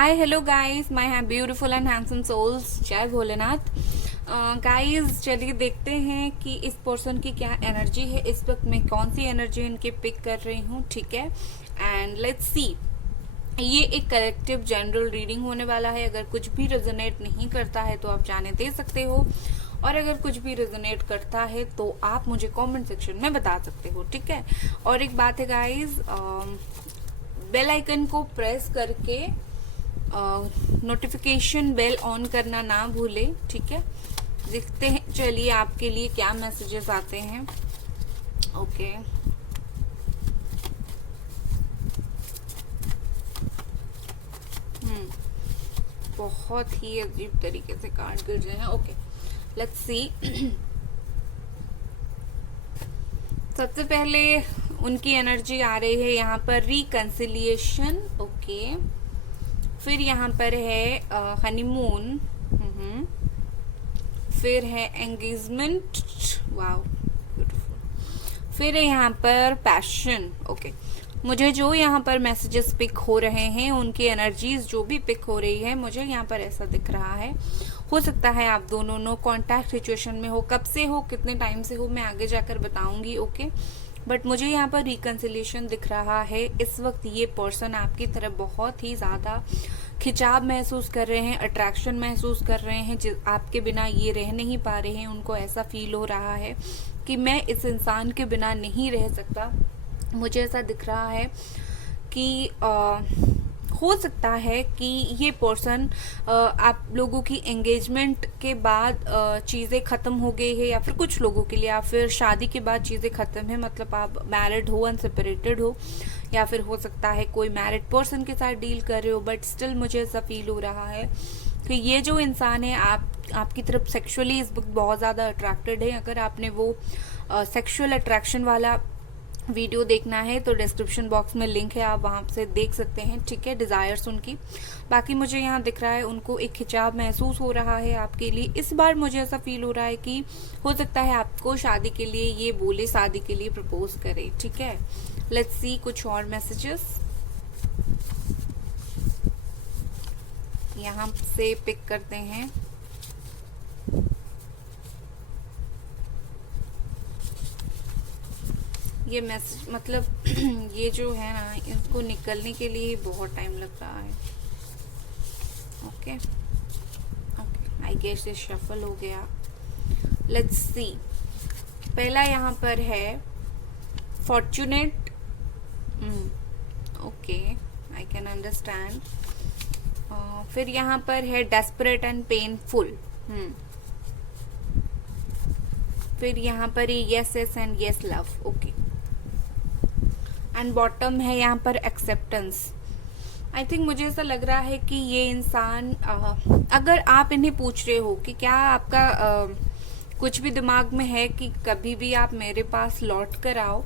Hi hello guys, my beautiful and handsome souls, जय Bholenath. Guys चलिए देखते हैं कि इस पर्सन की क्या एनर्जी है इस वक्त। मैं कौन सी एनर्जी इनके पिक कर रही हूँ, ठीक है। एंड लेट्स सी, ये एक कलेक्टिव जनरल रीडिंग होने वाला है। अगर कुछ भी रेजोनेट नहीं करता है तो आप जाने दे सकते हो, और अगर कुछ भी रेजोनेट करता है तो आप मुझे कमेंट सेक्शन में बता सकते हो, ठीक है। और एक बात है गाइस, बेल आइकन को प्रेस करके नोटिफिकेशन बेल ऑन करना ना भूले, ठीक है। देखते हैं चलिए आपके लिए क्या मैसेजेस आते हैं। ओके बहुत ही अजीब तरीके से कार्ड गिर रहे हैं। Okay let's see. सबसे पहले उनकी एनर्जी आ रही है यहाँ पर रिकंसिलिएशन, ओके। फिर यहाँ पर है हनीमून, फिर है एंगेजमेंट, वाओ ब्यूटीफुल। फिर है यहाँ पर पैशन, ओके। मुझे जो यहाँ पर मैसेजेस पिक हो रहे हैं, उनकी एनर्जीज जो भी पिक हो रही है, मुझे यहाँ पर ऐसा दिख रहा है। हो सकता है आप दोनों नो कांटेक्ट सिचुएशन में हो, कब से हो, कितने टाइम से हो, मैं आगे जाकर बताऊंगी, ओके। बट मुझे यहाँ पर रिकंसिलिएशन दिख रहा है। इस वक्त ये पर्सन आपकी तरफ बहुत ही ज्यादा खिंचाव महसूस कर रहे हैं, अट्रैक्शन महसूस कर रहे हैं। आपके बिना ये रह नहीं पा रहे हैं। उनको ऐसा फील हो रहा है कि मैं इस इंसान के बिना नहीं रह सकता। मुझे ऐसा दिख रहा है कि हो सकता है कि ये पर्सन आप लोगों की एंगेजमेंट के बाद चीज़ें ख़त्म हो गई है, या फिर कुछ लोगों के लिए, या फिर शादी के बाद चीज़ें ख़त्म है, मतलब आप मैरिड हो, अनसेपरेटेड हो, या फिर हो सकता है कोई मैरिड पर्सन के साथ डील कर रहे हो। बट स्टिल मुझे ऐसा फील हो रहा है कि ये जो इंसान है आपकी तरफ सेक्सुअली इस वक्त बहुत ज़्यादा अट्रैक्टेड है। अगर आपने वो सेक्सुअल अट्रैक्शन वाला वीडियो देखना है तो डिस्क्रिप्शन बॉक्स में लिंक है, आप वहां से देख सकते हैं, ठीक है। डिजायर्स उनकी, बाकी मुझे यहाँ दिख रहा है उनको एक खिंचाव महसूस हो रहा है आपके लिए। इस बार मुझे ऐसा फील हो रहा है कि हो सकता है आपको शादी के लिए ये बोले, शादी के लिए प्रपोज करे, ठीक है। लेट्स सी कुछ और मैसेजेस यहाँ से पिक करते हैं। ये मैसेज मतलब ये जो है ना, इसको निकलने के लिए बहुत टाइम लग रहा है। ओके ओके, आई गेस ये शफल हो गया। लेट्स सी, पहला यहाँ पर है fortunate, okay I can understand. फिर यहाँ पर है डेस्परेट एंड पेनफुल, फिर यहाँ पर yes yes and yes love, okay. And bottom है यहाँ पर एक्सेप्टेंस। आई थिंक मुझे ऐसा लग रहा है कि ये इंसान, अगर आप इन्हें पूछ रहे हो कि क्या आपका कुछ भी दिमाग में है कि कभी भी आप मेरे पास लौट कर आओ,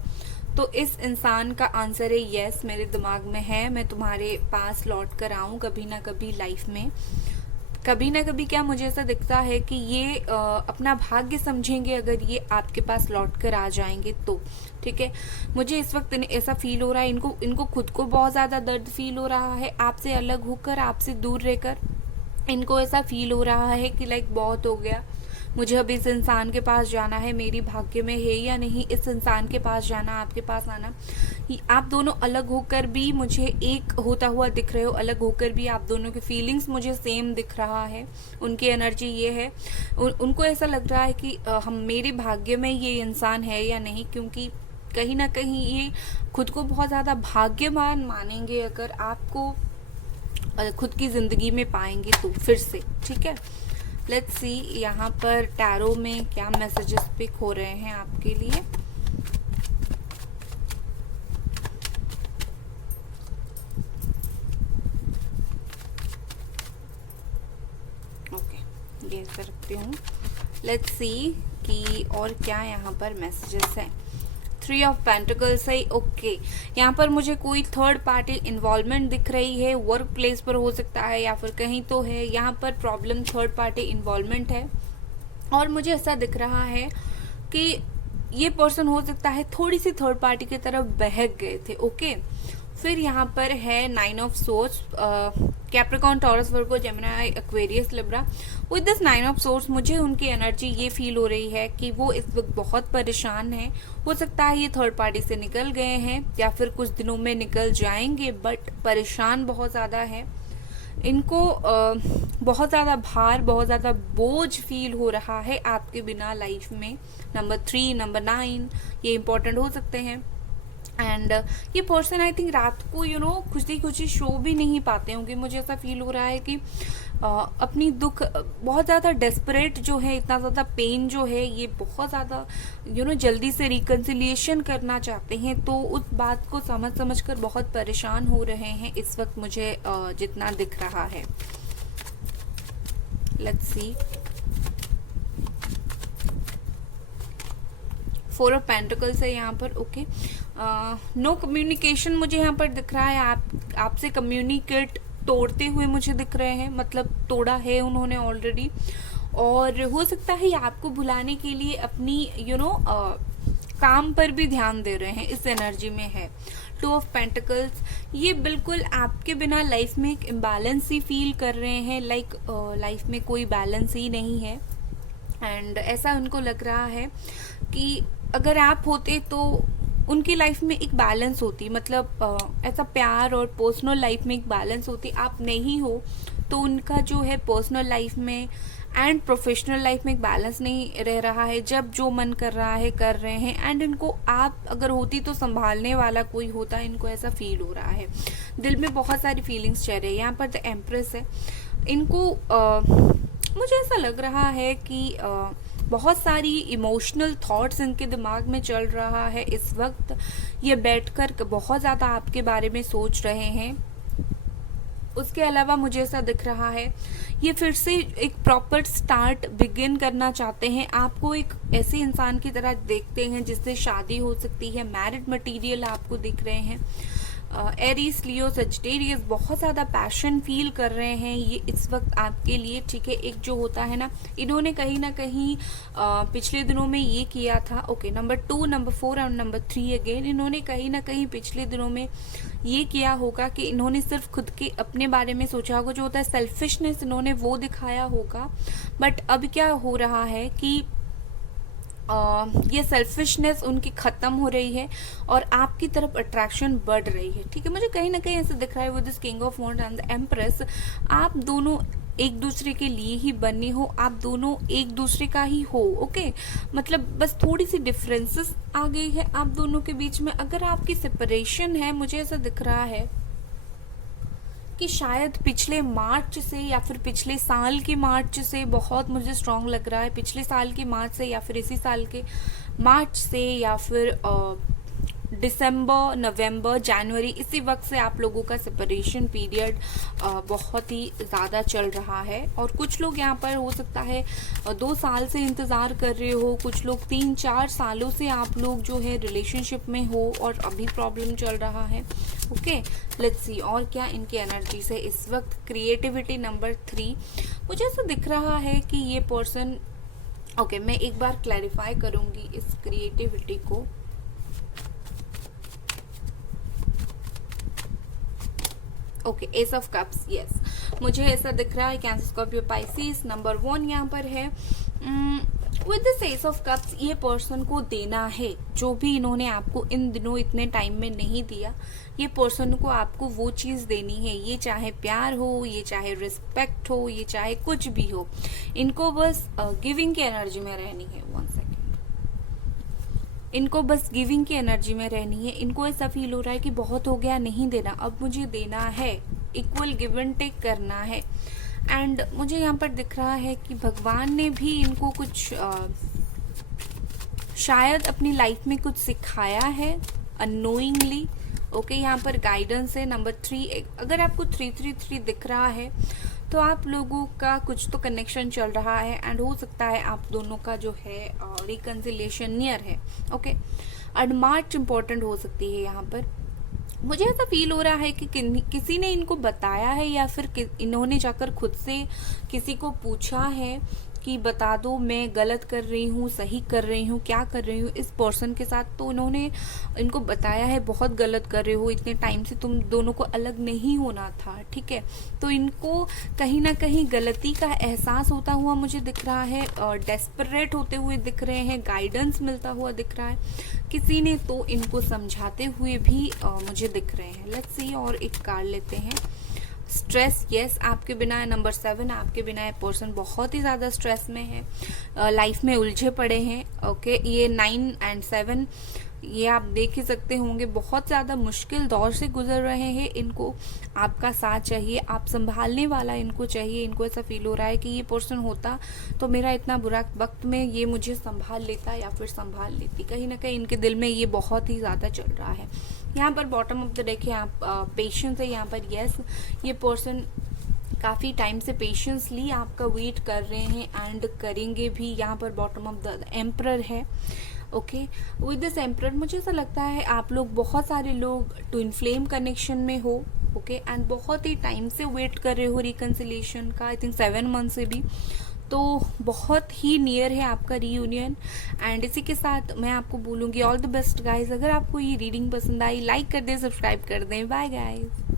तो इस इंसान का आंसर है यस, मेरे दिमाग में है, मैं तुम्हारे पास लौट कर आऊं कभी ना कभी लाइफ में। कभी ना कभी क्या, मुझे ऐसा दिखता है कि ये अपना भाग्य समझेंगे अगर ये आपके पास लौट कर आ जाएंगे तो, ठीक है। मुझे इस वक्त ऐसा फील हो रहा है, इनको खुद को बहुत ज्यादा दर्द फील हो रहा है आपसे अलग होकर, आपसे दूर रहकर। इनको ऐसा फील हो रहा है कि लाइक बहुत हो गया, मुझे अब इस इंसान के पास जाना है, मेरी भाग्य में है या नहीं इस इंसान के पास जाना, आपके पास आना। आप दोनों अलग होकर भी मुझे एक होता हुआ दिख रहे हो, अलग होकर भी आप दोनों की फीलिंग्स मुझे सेम दिख रहा है। उनकी एनर्जी ये है, उनको ऐसा लग रहा है कि हम मेरे भाग्य में ये इंसान है या नहीं, क्योंकि कहीं ना कहीं ये खुद को बहुत ज़्यादा भाग्यवान मानेंगे अगर आपको खुद की ज़िंदगी में पाएंगे तो फिर से, ठीक है। लेट्स सी यहाँ पर टैरो में क्या मैसेजेस पिक हो रहे हैं आपके लिए। ओके, ये ऐसा रखती हूँ। लेट्स सी कि और क्या यहाँ पर मैसेजेस हैं। 3 ऑफ पेंटिकल्स है, ओके। यहाँ पर मुझे कोई थर्ड पार्टी इन्वॉल्वमेंट दिख रही है, वर्क प्लेस पर हो सकता है या फिर कहीं तो है। यहाँ पर प्रॉब्लम थर्ड पार्टी इन्वॉल्वमेंट है, और मुझे ऐसा दिख रहा है कि ये पर्सन हो सकता है थोड़ी सी थर्ड पार्टी की तरफ बहक गए थे, ओके। फिर यहाँ पर है 9 of swords. Capricorn, taurus, Virgo, Gemini, Aquarius, Libra. With this 9 of source मुझे उनकी एनर्जी ये फील हो रही है कि वो इस वक्त बहुत परेशान है। हो सकता है ये थर्ड पार्टी से निकल गए हैं या फिर कुछ दिनों में निकल जाएंगे, बट परेशान बहुत ज़्यादा है। इनको बहुत ज़्यादा भार, बहुत ज़्यादा बोझ फील हो रहा है आपके बिना लाइफ में। नंबर 3, नंबर 9 ये इंपॉर्टेंट हो सकते हैं। एंड ये पर्सन आई थिंक रात को खुशी खुशी सो भी नहीं पाते होंगे। मुझे ऐसा फील हो रहा है कि अपनी दुख, बहुत ज़्यादा डेस्परेट जो है, इतना ज़्यादा पेन जो है, ये बहुत ज़्यादा जल्दी से रिकन्सिलिएशन करना चाहते हैं। तो उस बात को समझ समझ कर बहुत परेशान हो रहे हैं इस वक्त, मुझे जितना दिख रहा है। Let's see. 4 ऑफ पेंटिकल्स है यहाँ पर। ओके, नो कम्युनिकेशन मुझे यहाँ पर दिख रहा है। आपसे कम्युनिकेट तोड़ते हुए मुझे दिख रहे हैं, मतलब तोड़ा है उन्होंने ऑलरेडी। और हो सकता है आपको भुलाने के लिए अपनी काम पर भी ध्यान दे रहे हैं, इस एनर्जी में है। 2 ऑफ पेंटिकल्स, ये बिल्कुल आपके बिना लाइफ में एक इम्बैलेंस ही फील कर रहे हैं, लाइक लाइफ में कोई बैलेंस ही नहीं है। एंड ऐसा उनको लग रहा है कि अगर आप होते तो उनकी लाइफ में एक बैलेंस होती, मतलब ऐसा प्यार और पर्सनल लाइफ में एक बैलेंस होती। आप नहीं हो तो उनका जो है पर्सनल लाइफ में एंड प्रोफेशनल लाइफ में एक बैलेंस नहीं रह रहा है। जब जो मन कर रहा है कर रहे हैं। एंड इनको आप अगर होती तो संभालने वाला कोई होता, इनको ऐसा फील हो रहा है। दिल में बहुत सारी फीलिंग्स चल रही है। यहाँ पर द एम्प्रेस है। इनको मुझे ऐसा लग रहा है कि बहुत सारी इमोशनल थॉट्स इनके दिमाग में चल रहा है इस वक्त। ये बैठकर बहुत ज़्यादा आपके बारे में सोच रहे हैं। उसके अलावा मुझे ऐसा दिख रहा है ये फिर से एक प्रॉपर स्टार्ट बिगिन करना चाहते हैं। आपको एक ऐसे इंसान की तरह देखते हैं जिससे शादी हो सकती है। मैरिड मटेरियल आपको दिख रहे हैं। एरीज, लियो, सजिटेरियस बहुत ज़्यादा पैशन फील कर रहे हैं ये इस वक्त आपके लिए। ठीक है, एक जो होता है ना, इन्होंने कहीं ना कहीं पिछले दिनों में ये किया था। ओके, नंबर 2, नंबर 4 और नंबर 3 अगेन, इन्होंने कहीं ना कहीं पिछले दिनों में ये किया होगा कि इन्होंने सिर्फ खुद के अपने बारे में सोचा होगा। जो होता है सेल्फिशनेस, इन्होंने वो दिखाया होगा। बट अब क्या हो रहा है कि ये सेल्फिशनेस उनकी खत्म हो रही है और आपकी तरफ अट्रैक्शन बढ़ रही है। ठीक है, मुझे कहीं ना कहीं ऐसा दिख रहा है with this king of wands and the empress, आप दोनों एक दूसरे के लिए ही बने हो, आप दोनों एक दूसरे का ही हो। ओके, मतलब बस थोड़ी सी डिफरेंसेस आ गई है आप दोनों के बीच में। अगर आपकी सेपरेशन है, मुझे ऐसा दिख रहा है कि शायद पिछले मार्च से या फिर पिछले साल के मार्च से, बहुत मुझे स्ट्रांग लग रहा है, पिछले साल के मार्च से या फिर इसी साल के मार्च से या फिर दिसंबर, नवंबर, जनवरी, इसी वक्त से आप लोगों का सेपरेशन पीरियड बहुत ही ज़्यादा चल रहा है। और कुछ लोग यहाँ पर हो सकता है 2 साल से इंतज़ार कर रहे हो, कुछ लोग 3-4 सालों से आप लोग जो है रिलेशनशिप में हो और अभी प्रॉब्लम चल रहा है। ओके, लेट्स सी और क्या इनकी एनर्जी से इस वक्त। क्रिएटिविटी नंबर 3, मुझे ऐसा दिख रहा है कि ये पर्सन, ओके मैं एक बार क्लैरिफाई करूँगी इस क्रिएटिविटी को। Okay, S of cups, yes, मुझे ऐसा दिख रहा है कैंसर, स्कॉर्पियो, पाइसिस। नंबर 1 यहाँ पर है। With this S of cups, ये पर्सन को देना है जो भी इन्होंने आपको इन दिनों इतने टाइम में नहीं दिया। ये पर्सन को आपको वो चीज़ देनी है, ये चाहे प्यार हो, ये चाहे रिस्पेक्ट हो, ये चाहे कुछ भी हो। इनको बस गिविंग की एनर्जी में रहनी है। 1 सेकेंड, इनको बस गिविंग की एनर्जी में रहनी है। इनको ऐसा फील हो रहा है कि बहुत हो गया, नहीं देना, अब मुझे देना है, इक्वल गिव एंड टेक करना है। एंड मुझे यहाँ पर दिख रहा है कि भगवान ने भी इनको कुछ शायद अपनी लाइफ में कुछ सिखाया है अननोइंगली। ओके, यहाँ पर गाइडेंस है। नंबर 3, अगर आपको 333 दिख रहा है तो आप लोगों का कुछ तो कनेक्शन चल रहा है एंड हो सकता है आप दोनों का जो है रिकन्सिलिएशन नियर है। ओके, एंड मार्च इम्पोर्टेंट हो सकती है यहाँ पर। मुझे ऐसा फील हो रहा है कि किसी ने इनको बताया है या फिर इन्होंने जाकर खुद से किसी को पूछा है कि बता दो मैं गलत कर रही हूँ, सही कर रही हूँ, क्या कर रही हूँ इस पर्सन के साथ। तो उन्होंने इनको बताया है बहुत गलत कर रहे हो, इतने टाइम से तुम दोनों को अलग नहीं होना था, ठीक है। तो इनको कहीं ना कहीं गलती का एहसास होता हुआ मुझे दिख रहा है, डेस्परेट होते हुए दिख रहे हैं, गाइडेंस मिलता हुआ दिख रहा है किसी ने तो इनको समझाते हुए भी मुझे दिख रहे हैं। लेट्स सी और एक कार्ड लेते हैं। स्ट्रेस, यस, आपके बिना नंबर 7, आपके बिना ये पर्सन बहुत ही ज़्यादा स्ट्रेस में है, लाइफ में उलझे पड़े हैं। ओके, ये 9 एंड 7 ये आप देख ही सकते होंगे, बहुत ज़्यादा मुश्किल दौर से गुजर रहे हैं। इनको आपका साथ चाहिए, आप संभालने वाला इनको चाहिए। इनको ऐसा फील हो रहा है कि ये पर्सन होता तो मेरा इतना बुरा वक्त में ये मुझे संभाल लेता या फिर संभाल लेती। कहीं ना कहीं इनके दिल में ये बहुत ही ज़्यादा चल रहा है। यहाँ पर बॉटम ऑफ द डेक है, आप पेशेंस है यहाँ पर। यस, ये पर्सन काफ़ी टाइम से पेशेंसली आपका वेट कर रहे हैं एंड करेंगे भी। यहाँ पर बॉटम ऑफ द एम्परर है। ओके, विद दिस एम्परर मुझे ऐसा लगता है आप लोग, बहुत सारे लोग ट्विन फ्लेम कनेक्शन में हो। ओके, एंड बहुत ही टाइम से वेट कर रहे हो रिकन्सिलेशन का, आई थिंक 7 मंथ से भी। तो बहुत ही नियर है आपका रीयूनियन। एंड इसी के साथ मैं आपको बोलूँगी ऑल द बेस्ट गाइज। अगर आपको ये रीडिंग पसंद आई, लाइक कर दें, सब्सक्राइब कर दें। Bye guys.